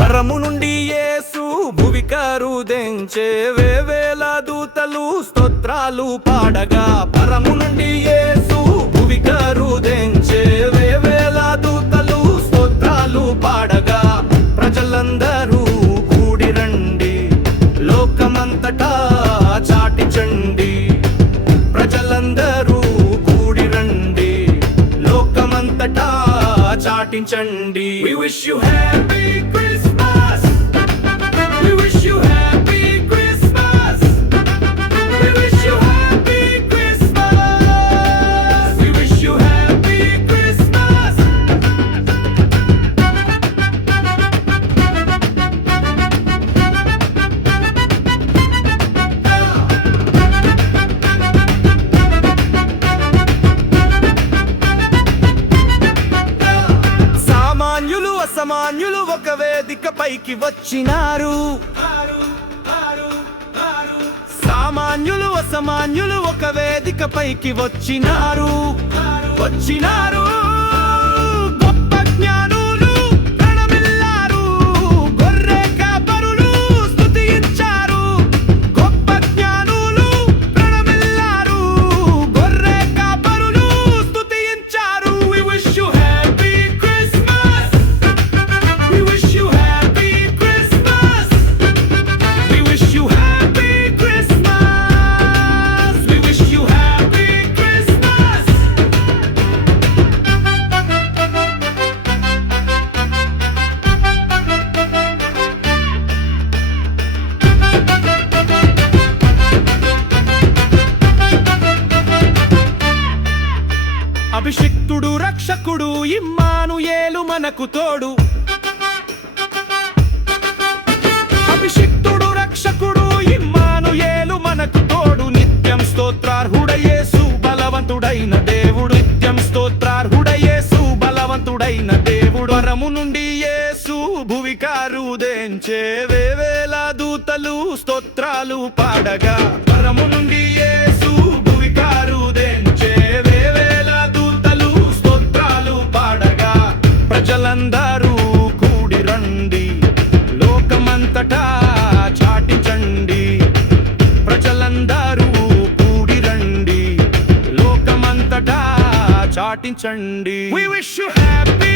పరము నుండి యేసు భువికారు దెంచే వేవేల దూతలు స్తోత్రాలు పాడగా పరము నుండి యేసు భువికారు దెంచే వేవేల దూతలు స్తోత్రాలు పాడగా ప్రజలందరూ కూడి రండి లోకమంతటా చాటించండి ప్రజలందరూ కూడి రండి లోకమంతటా చాటించండి. We wish you happy Christmas. We wish you happy Christmas. We wish you happy Christmas. We wish you happy Christmas. సామాన్యులు అసామాన్యులు ఒక వేదిక పైకి వచ్చినారు. సామాన్యులు అసామాన్యులు ఒక వేదిక పైకి వచ్చినారు. గొప్ప జ్ఞానులు ప్రణమిల్లారు. గొర్రె కాపరులు స్తుతించారు. గొప్ప జ్ఞానులు ప్రణమిల్లారు. గొర్రె కాపరులు స్తుతించారు. We wish you happy Christmas. We wish you happy Christmas. We wish you happy Christmas. We wish you happy Christmas. అభిషిక్తుడు రక్షకుడు ఇమ్మానుయేలు మనకు తోడు. అభిషిక్తుడు రక్షకుడు ఇమ్మానుయేలు మనకు తోడు. నిత్యం స్తోత్రార్హుడయేసు బలవంతుడైన దేవుడు. నిత్యం స్తోత్రార్హుడయేసు బలవంతుడైన దేవుడు. పరము నుండి యేసు భువికారు దెంచే వేవేల దూతలు స్తోత్రాలు పాడగా పరము నుండి యేసు భువికారు దెంచే వేవేల దూతలు స్తోత్రాలు పాడగా ప్రజలందరూ కూడి రండి లోకమంతటా చాటించండి. ప్రజలందరూ కూడి రండి లోకమంతటా చాటించండి. We wish you happy